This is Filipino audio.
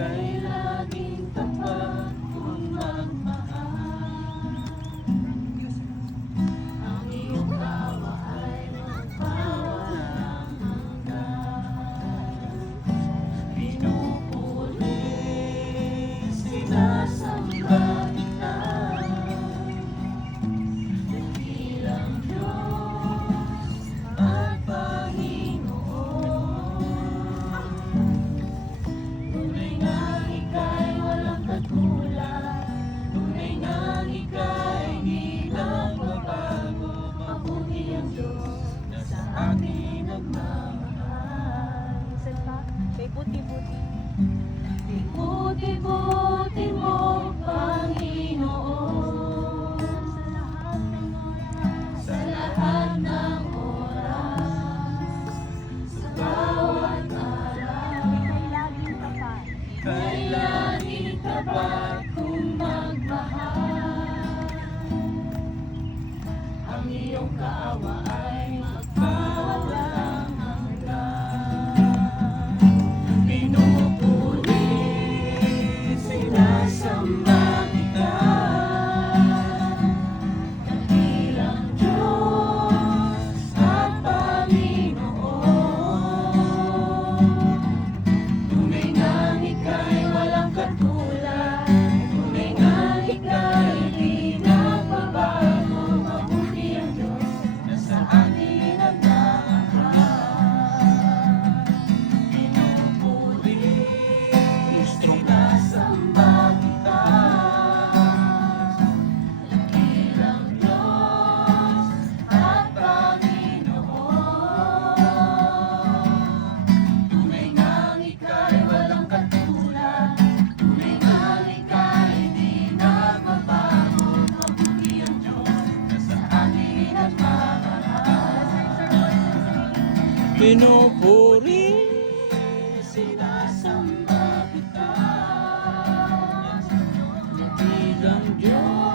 Ika'y laging tapat kung magmahal. Ang iyong tawa ay magpawalang hanggan. Pinupuri, sinasamba kita. Dakilang Diyos at Panginoon. Tunay nga ika'y walang katulad. Tunay nga ika'y di nagbabago. Mabuti ang Diyos na sa akin nagmamahal. Minsan pa, may buti-buti. Ikuti-buti mo, Panginoon, sa lahat ng oras, sa bawat araw. Ika'y laging tapat. Ika'y laging tapat kung magmahal. Ang iyong kaawa ay magpawalang hanggan. Pinupuri, sinasamba kita. Dakilang Diyos at Panginoon. Tunay nga ika'y walang katulad. Tunay nga ika'y di nagbabago. Mabuti ang Diyos na sa akin nagmamahal. Pinupuri, sinasamba kita. Dakilang Diyos at Panginoon. Tunay nga ika'y walang katulad. Tunay nga ika'y di nagbabago. Mabuti ang Diyos na sa akin nagmamahal. Pinupuri, sinasamba kita. Dakilang Diyos